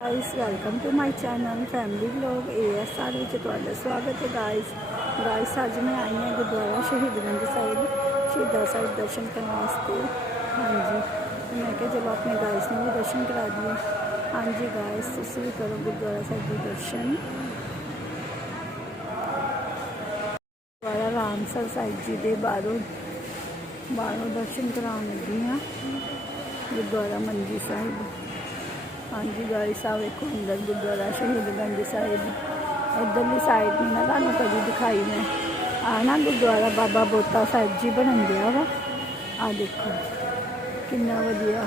guys welcome to my channel family vlog ASR ਵਿੱਚ ਤੁਹਾਡਾ ਸਵਾਗਤ ਹੈ ਗਾਇਸ ਗਾਇਸ ਅੱਜ ਮੈਂ ਆਈ ਹਾਂ ਗੁਰਦੁਆਰਾ ਸ਼ਹੀਦਗੰਜ ਸਾਹਿਬ ਸ਼ਹੀਦਾਂ ਸਾਹਿਬ ਦਰਸ਼ਨ ਕਰਨ ਵਾਸਤੇ ਹਾਂਜੀ ਤੇ ਮੈਂ ਕਿਹਾ ਚਲੋ ਆਪਣੇ ਗਾਇਸ ਨੂੰ ਵੀ ਦਰਸ਼ਨ ਕਰਾ ਦਈਏ ਹਾਂਜੀ ਗਾਇਸ ਤੁਸੀਂ ਵੀ ਕਰੋ ਗੁਰਦੁਆਰਾ ਸਾਹਿਬ ਦੇ ਦਰਸ਼ਨ ਗੁਰਦੁਆਰਾ ਰਾਮਸਰ ਸਾਹਿਬ ਜੀ ਦੇ ਬਾਹਰੋਂ ਬਾਹਰੋਂ ਦਰਸ਼ਨ ਕਰਾਉਣ ਲੱਗੀ ਹਾਂ ਗੁਰਦੁਆਰਾ ਮੰਜੀ ਸਾਹਿਬ ਹਾਂਜੀ ਗਾਇਸ ਆ ਵੇਖੋ ਅੰਦਰ ਗੁਰਦੁਆਰਾ ਸ਼ਹੀਦਗੰਜ ਸਾਹਿਬ। ਇੱਧਰਲੀ ਸਾਈਡ ਨਹੀਂ ਨਾ ਤੁਹਾਨੂੰ ਕਦੀ ਦਿਖਾਈ ਮੈਂ। ਆ ਨਾ ਗੁਰਦੁਆਰਾ ਬਾਬਾ ਬੋਤਾ ਸਾਹਿਬ ਜੀ ਬਣਨ ਦਿਆ ਵਾ। ਆ ਦੇਖੋ, ਕਿੰਨਾ ਵਧੀਆ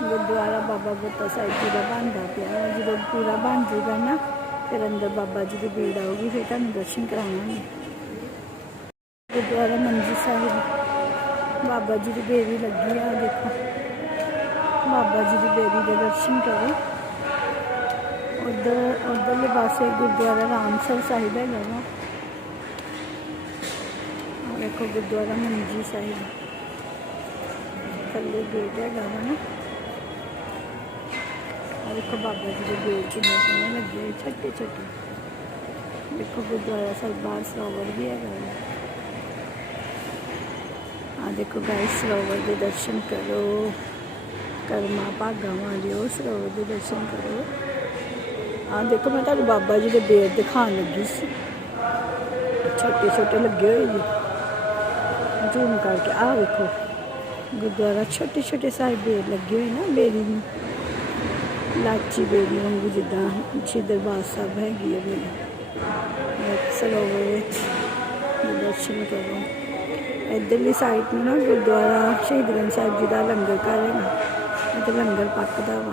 ਗੁਰਦੁਆਰਾ ਬਾਬਾ ਬੋਤਾ ਸਾਹਿਬ ਜੀ ਦਾ ਬਣਦਾ ਪਿਆ ਜਦੋਂ ਪੂਰਾ ਬਣ ਜੂਗਾ ਨਾ, ਫਿਰ ਅੰਦਰ ਬਾਬਾ ਜੀ ਦੀ ਭੀੜ ਆਊਗੀ, ਫਿਰ ਤੁਹਾਨੂੰ ਦਰਸ਼ਨ ਕਰਾਵਾਂਗੇ। ਗੁਰਦੁਆਰਾ ਮੰਜੀ ਸਾਹਿਬ, ਬਾਬਾ ਜੀ ਦੀ ਬੇਰੀ ਲੱਗੀ ਆ ਦੇਖੋ। ਬਾਬਾ ਜੀ ਦੀ ਬੇਰੀ ਦੇ ਦਰਸ਼ਨ ਕਰੋ। ਉਧਰ, ਉਧਰਲੇ ਪਾਸੇ ਗੁਰਦੁਆਰਾ ਰਾਮਸਰ ਸਾਹਿਬ ਹੈਗਾ ਵਾ। ਆਹ ਦੇਖੋ ਗੁਰਦੁਆਰਾ ਮੰਜੀ ਸਾਹਿਬ। ਥੱਲੇ ਗੇਟ ਹੈਗਾ ਵਾ ਨਾ। ਆਹ ਦੇਖੋ ਬਾਬਾ ਜੀ ਦੇ ਗੇਟ ਕਿੰਨੇ ਸੋਹਣੇ ਲੱਗੇ ਛੱਟੇ, ਛੋਟੇ। ਦੇਖੋ ਗੁਰਦੁਆਰਾ ਸਾਹਿਬ ਬਾਹਰ ਸਰੋਵਰ ਵੀ ਹੈਗਾ ਵਾ। ਆ ਦੇਖੋ ਗਾਇਸ ਸਰੋਵਰ ਦੇ ਦਰਸ਼ਨ ਕਰੋ। ਕਰਮਾ ਭਾਗਾ ਵਾਲਿਓ ਸਰੋਵਰ ਦੇ ਦਰਸ਼ਨ ਕਰੋ ਆ ਦੇਖੋ ਮੈਂ ਤੁਹਾਨੂੰ ਬਾਬਾ ਜੀ ਦੇ ਬੇਰ ਦਿਖਾਉਣ ਲੱਗੀ ਸੀ ਛੋਟੇ ਛੋਟੇ ਲੱਗੇ ਹੋਏ ਜੀ ਜ਼ੂਮ ਕਰਕੇ ਆ ਵੇਖੋ ਗੁਰਦੁਆਰਾ ਛੋਟੇ ਛੋਟੇ ਸਾਰੇ ਬੇਰ ਲੱਗੇ ਹੋਏ ਨਾ ਬੇਰੀ ਨੂੰ ਲਾਚੀ ਬੇਰੀ ਵਾਂਗੂ ਜਿੱਦਾਂ ਸ਼੍ਰੀ ਦਰਬਾਰ ਸਾਹਿਬ ਹੈਗੀ ਹੈ ਮੇਰੀ ਇੱਕ ਸਰੋਵਰ ਵਿੱਚ ਦੇ ਦਰਸ਼ਨ ਕਰੋ ਇੱਧਰਲੀ ਸਾਈਡ ਨੂੰ ਨਾ ਗੁਰਦੁਆਰਾ ਸ਼ਹੀਦਗੰਜ ਸਾਹਿਬ ਜੀ ਦਾ ਲੰਗਰ ਘਰ ਹੈ ਤੇ ਲੰਗਰ ਪੱਕਦਾ ਵਾ।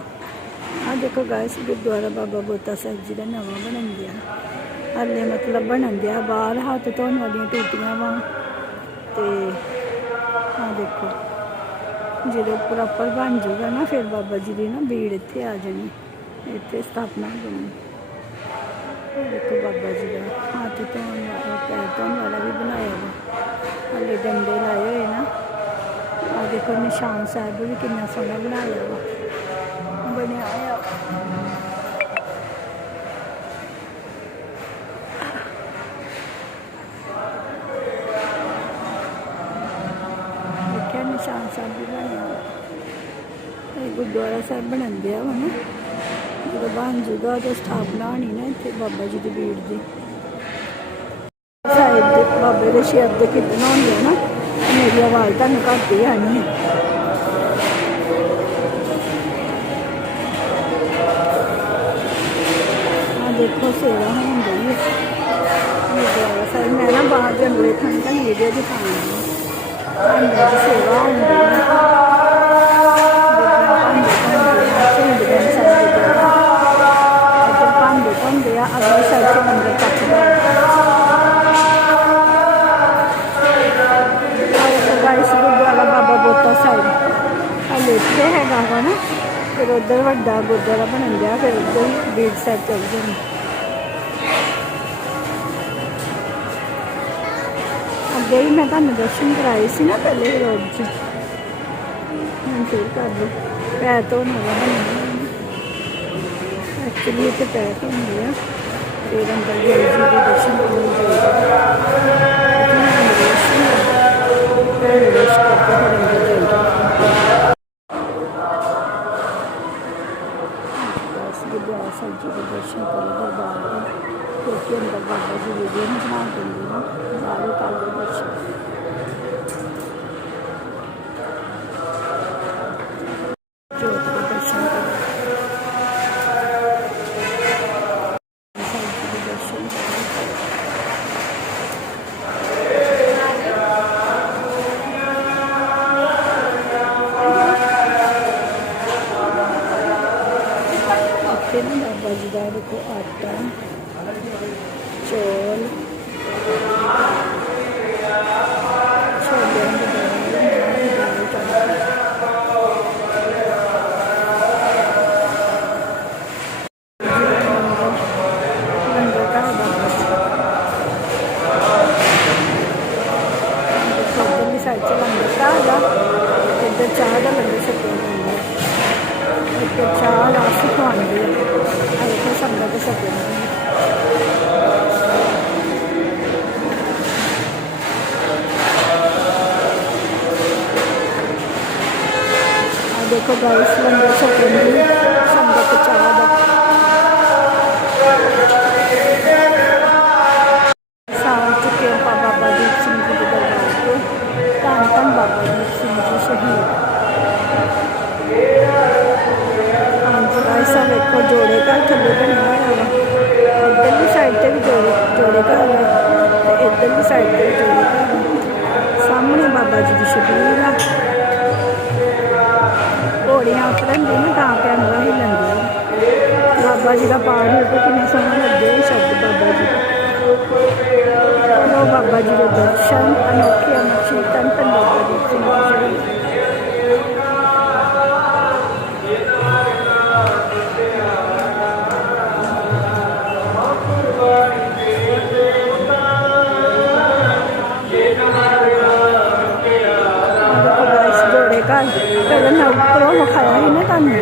ਆ ਦੇਖੋ ਗਾਇਸ ਗੁਰਦੁਆਰਾ ਬਾਬਾ ਬੋਤਾ ਸਾਹਿਬ ਜੀ ਦਾ ਨਵਾਂ ਬਣਨ ਗਿਆ। ਹਾਲੇ ਮਤਲਬ ਬਣਨ ਗਿਆ, ਬਾਹਰ ਹੱਥ ਧੋਣ ਵਾਲੀਆਂ ਟੂਟੀਆਂ ਵਾ। ਤੇ ਆ ਦੇਖੋ, ਜਦੋਂ ਪ੍ਰੋਪਰ ਬਣ ਜੂਗਾ ਨਾ, ਫਿਰ ਬਾਬਾ ਜੀ ਦੀ ਨਾ ਭੀੜ ਇੱਥੇ ਆ ਜਾਣੀ, ਇੱਥੇ ਸਥਾਪਨਾ ਹੋਣੀ ਦੇਖੋ ਬਾਬਾ ਜੀ ਦਾ ਹੱਥ ਧੋਣ ਵਾਲਾ, ਪੈਰ ਧੋਣ ਵਾਲਾ ਵੀ ਬਣਾਇਆ ਵਾ। ਹਾਲੇ ਡੰਡੇ ਲਾਏ ਹੋਏ ਨਾ। ਆ ਦੇਖੋ ਨਿਸ਼ਾਨ ਸਾਹਿਬ ਵੀ ਕਿੰਨਾ ਸੋਹਣਾ ਬਣਾਇਆ ਵਾ। ਬਣਿਆ ਹੋਇਆ ਦੇਖਿਆ ਨਿਸ਼ਾਨ ਸਾਹਿਬ ਵੀ ਬਣਿਆ ਇਹ ਗੁਰਦੁਆਰਾ ਸਾਹਿਬ ਬਣਨ ਆ ਵਾ ਨਾ। ਜਦੋਂ ਬਣ ਜੂਗਾ ਤਾਂ ਸਥਾਪਨਾ ਹੋਣੀ ਨਾ ਇੱਥੇ ਬਾਬਾ ਜੀ ਦੀ ਭੀੜ ਦੀ। ਸਾਹਿਬ ਦੇ ਬਾਬੇ ਦੇ ਸ਼ਬਦ ਦੇ ਕੀਰਤਨ ਹੁੰਦੇ ਨਾ? ਮੇਰੀ ਆਵਾਜ਼ ਤੁਹਾਨੂੰ ਘੱਟ ਹੀ ਆਣੀ ਆ ਦੇਖੋ, ਸੇਵਾ ਹੋਣ ਡਈ ਹੈ। ਗੁਰਦੁਆਰਾ ਸਾਹਿਬ ਮੈਂ ਨਾ ਬਾਹਰ ਜੰਗਲੇ ਖਾਂ ਤਾਂ ਵੀਡੀਓ ਦਿਖਾਉਂਦੀ ਹਾਂ ਅੰਦਰ ਦੀ ਸੇਵਾ ਹੁੰਦੀ ਹੈ। ਉਧਰ ਵੱਡਾ ਗੁਰਦੁਆਰਾ ਬਣਨ ਗਿਆ ਫਿਰ ਉਧਰ ਬੀੜ ਸਾਹਿਬ ਚੱਲ ਜਾਣੀ ਅੱਗੇ ਵੀ ਮੈਂ ਤੁਹਾਨੂੰ ਦਰਸ਼ਨ ਕਰਾਏ ਸੀ ਨਾ ਪਹਿਲੇ ਰੋਡ 'ਚ ਹੁਣ ਫਿਰ ਕਰ ਲਓ ਪੈਰ ਤੋਂ ਨਾ ਬਣਨਾ ਐਕਚੁਅਲੀ ਇੱਥੇ ਪੈਰ ਤੋਂ ਹੁੰਦੇ ਆ ਫਿਰ ਅੰਦਰ ਗੁਰੂ ਜੀ ਦੇ ਦਰਸ਼ਨ ਕਰਨ ਜਾਈਦਾ ਪੈਰ ਰਸ਼ ਕਰਕੇ ਫਿਰ ਅੰਦਰ गेहूँ बना दूँगी आलू का आलू बच देखो गाइस लंगर छकेंगे संगत चाह ਘੋੜੀਆਂ ਉਤਰਨ ਨਾ, ਤਾਂ ਕੈਮਰਾ ਹੀ ਲੈਂਦੇ ਬਾਬਾ ਜੀ ਦਾ ਪਾਠ ਹੋ ਕੇ ਕਿੰਨੇ ਸੋਹਣੇ ਲੱਗੇ ਸ਼ਬਦ ਬਾਬਾ ਜੀ ਦਾ। ਬਾਬਾ ਜੀ ਦੇ ਦਰਸ਼ਨ, ਅਨੋਖੇ ਅਨੋਖੇ ਤਨ ਤਨ ਤੁਹਾਨੂੰ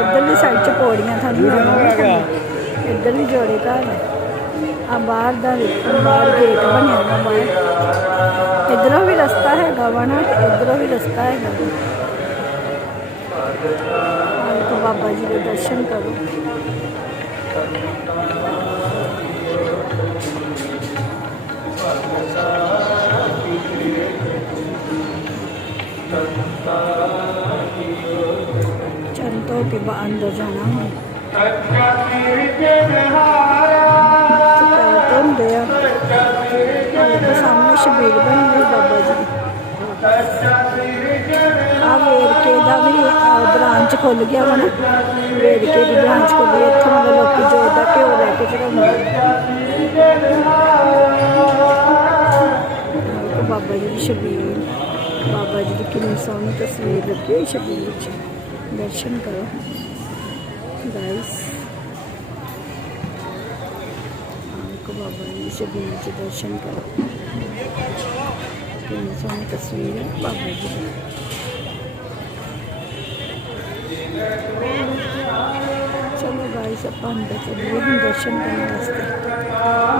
ਇੱਧਰਲੀ ਸਾਈਡ 'ਚ ਪੌੜੀਆਂ ਥਾੜੀਆਂ ਇੱਧਰ ਵੀ ਜੋੜੇ ਘਰ ਆ ਬਾਹਰ ਦਾ ਬਾਹਰ ਗੇਟ ਬਣਿਆ ਵਾ ਬਾਹਰ। ਇੱਧਰੋਂ ਵੀ ਰਸਤਾ ਹੈਗਾ ਵਾ ਨਾ ਤੇ ਇੱਧਰੋਂ ਵੀ ਰਸਤਾ ਹੈਗਾ ਵਾ। ਆਹ ਬਾਬਾ ਜੀ ਦੇ ਦਰਸ਼ਨ ਕਰੋ। ਚਰਨ ਧੋ ਕੇ ਬਾ ਅੰਦਰ ਜਾਣਾ ਹੁਣ ਆ। ਆਹ ਸਾਹਮਣੇ ਸ਼ਬੀਰ ਬਣੀ ਹੋਈ ਬਾਬਾ ਜੀ। ਦੀ ਆ ਵੇਰਕੇ ਦਾ ਵੀ ਬ੍ਰਾਂਚ ਖੁੱਲ ਗਿਆ ਹੁਣ ਵੇਰਕੇ ਦੀ ਬ੍ਰਾਂਚ ਖੁੱਲੀ ਇੱਥੋਂ ਮਤਲਬ ਲੋਕੀ ਜੋਤ ਘਿਓ ਲੈ ਕੇ ਚੜਾਉਂਦੇ ਬਾਬਾ ਜੀ ਦੀ ਸ਼ਬੀਰ, ਬਾਬਾ ਜੀ ਦੀ ਕਿੰਨੀ ਸੋਹਣੀ ਤਸਵੀਰ ਲੱਗੀ ਹੋਈ ਸ਼ਬੀਰ 'ਚ। दर्शन करो। गाइस को बाबा जी से भी नीचे दर्शन करो। सोनी तस्वीर है बाबा जी चलो गाइस आप अंदर चलिए दर्शन करने वास्ते।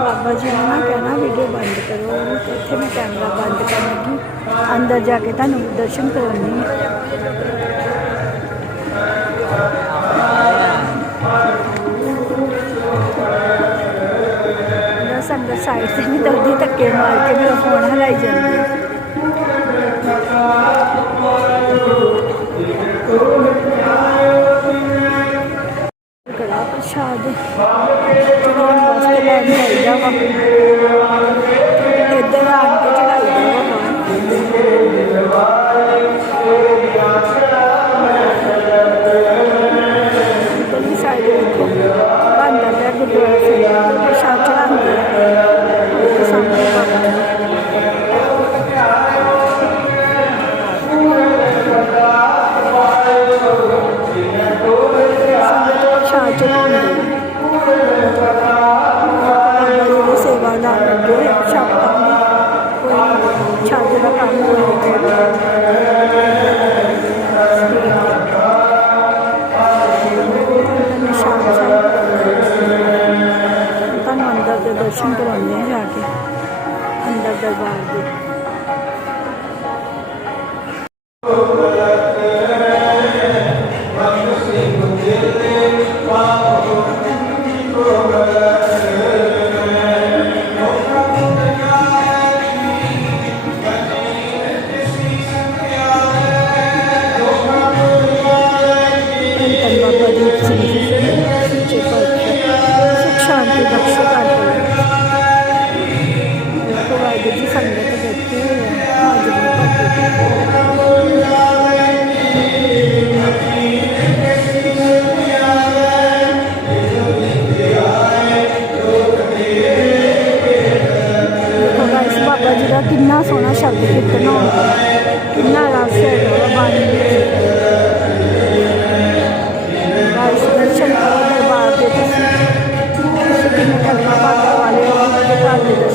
बाबा जी ने ना कहना वीडियो बंद करो। इतने मैं कैमरा बंद करने की अंदर जाके तुम दर्शन करवा ਸਾਈਡ ਤੇ ਵੀ ਦਰਦੀ ਧੱਕੇ ਮਾਰ ਕੇ ਮੇਰਾ ਫੋਨ ਹਲਾਈ ਜਾਂਦੀ ਹੈ ਕੜਾ ਪ੍ਰਸ਼ਾਦ ਚੜਾਉਣ ਵਾਸਤੇ ਲੈ ਕੇ ਆਈਦਾ ਵਾ ਅੰਦਰ ਦੇ ਦਰਸ਼ਨ ਕਰਵਾਉਂਦੇ ਆ ਜਾ ਕੇ ਅੰਦਰ ਦਰਬਾਰ ਦੇ।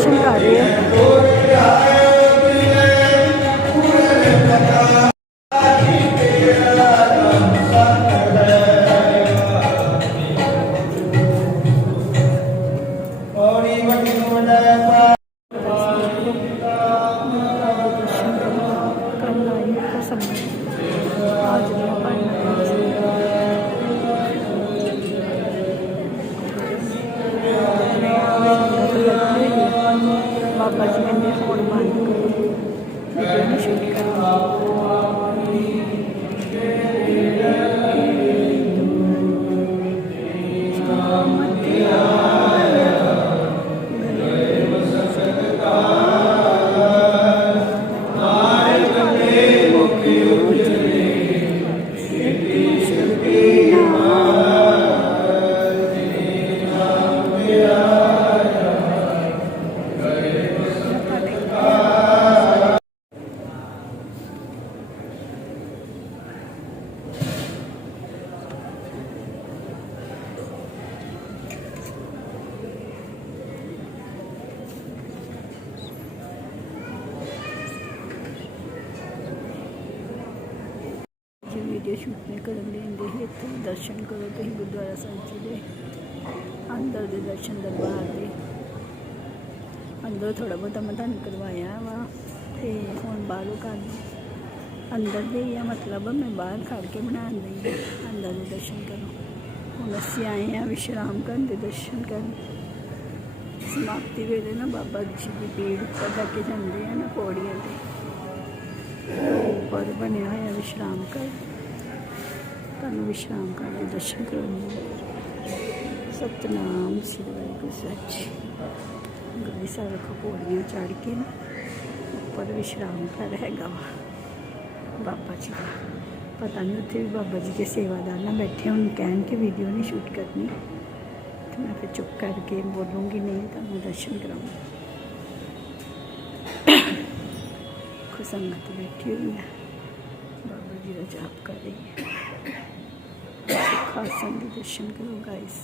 ਦਰਸ਼ਨ ਕਰ ਰਹੇ ਹੋ। फोन बंद कर ਅੰਦਰ ਥੋੜਾ ਬਹੁਤਾ ਮੈਂ ਤੁਹਾਨੂੰ ਕਰਵਾਇਆ ਵਾ, ਤੇ ਹੁਣ ਬਾਹਰੋਂ ਕਰ ਅੰਦਰ ਦੇ ਹੀ ਆ, ਮਤਲਬ ਮੈਂ ਬਾਹਰ ਖੜ ਕੇ ਬਣਾਉਣ ਲਈ ਅੰਦਰ ਦੇ ਦਰਸ਼ਨ ਕਰੋ ਹੁਣ ਅਸੀਂ ਆਏ ਆ ਵਿਸ਼ਰਾਮ ਕਰਨ ਦੇ ਦਰਸ਼ਨ ਕਰਨ। ਸਮਾਪਤੀ ਵੇਲੇ ਨਾ ਬਾਬਾ ਜੀ ਦੀ ਪੀੜ ਉੱਪਰ ਲੈ ਕੇ ਜਾਂਦੇ ਆ ਨਾ ਪੌੜੀਆਂ ਤੇ। ਉੱਪਰ ਬਣਿਆ ਹੋਇਆ ਵਿਸ਼ਰਾਮ ਕਰ ਤੁਹਾਨੂੰ ਵਿਸ਼ਰਾਮ ਕਰ ਦੇ ਦਰਸ਼ਨ ਕਰਾਉਣੇ ਸਤਨਾਮ ਸ੍ਰੀ ਵਾਹਿਗੁਰੂ गाय सर को चढ़ के ना उपर विश्राम घर हैगा वा बाबा जी का। पता नहीं उत्थे भी बाबा जी के सेवादार ना बैठे हूँ कहन के वीडियो नहीं शूट करनी। तो मैं फिर चुप करके बोलूँगी, नहीं तो मैं दर्शन कराऊँगी। खुशंगत बैठी हुई है। बाबा जी का जाप कर रही है। सुखासन के दर्शन करो इस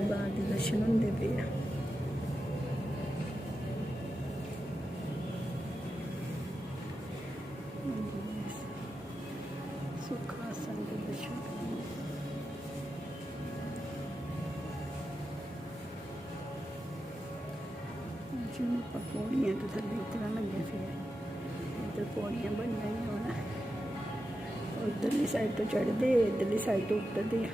ਦਰਬਾਰ ਦੇ ਦਰਸ਼ਨ ਹੁੰਦੇ ਪਏ ਆ। ਸੁਖਾਸਨ ਦੇ ਦਰਸ਼ਨ ਕਰੋ। ਜਿਵੇਂ ਤੋਂ ਥੱਲੇ ਉਤਰਨ ਲੱਗੇ ਫਿਰ ਇੱਧਰ ਪੌੜੀਆਂ ਬਣੀਆਂ ਹੀ ਹੋਣਾ। ਉਧਰਲੀ ਸਾਈਡ ਤੋਂ ਚੜ੍ਹਦੇ, ਇੱਧਰਲੀ ਸਾਈਡ ਤੋਂ ਉਤਰਦੇ ਆ।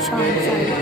上一次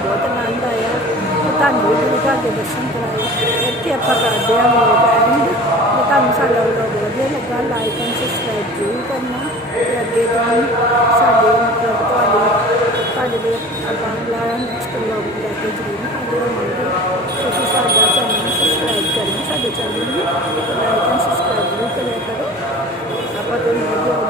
buat tenaga ya kita ngobrol kita jadi sentral nanti apa kerja yang mau kami kita misalnya udah berada lupa like dan subscribe juga kan ya ya gitu kan sadar ada di apa lain next kalau jadi ini ada yang mau kita sama subscribe kan bisa jadi ini like subscribe juga ya apa video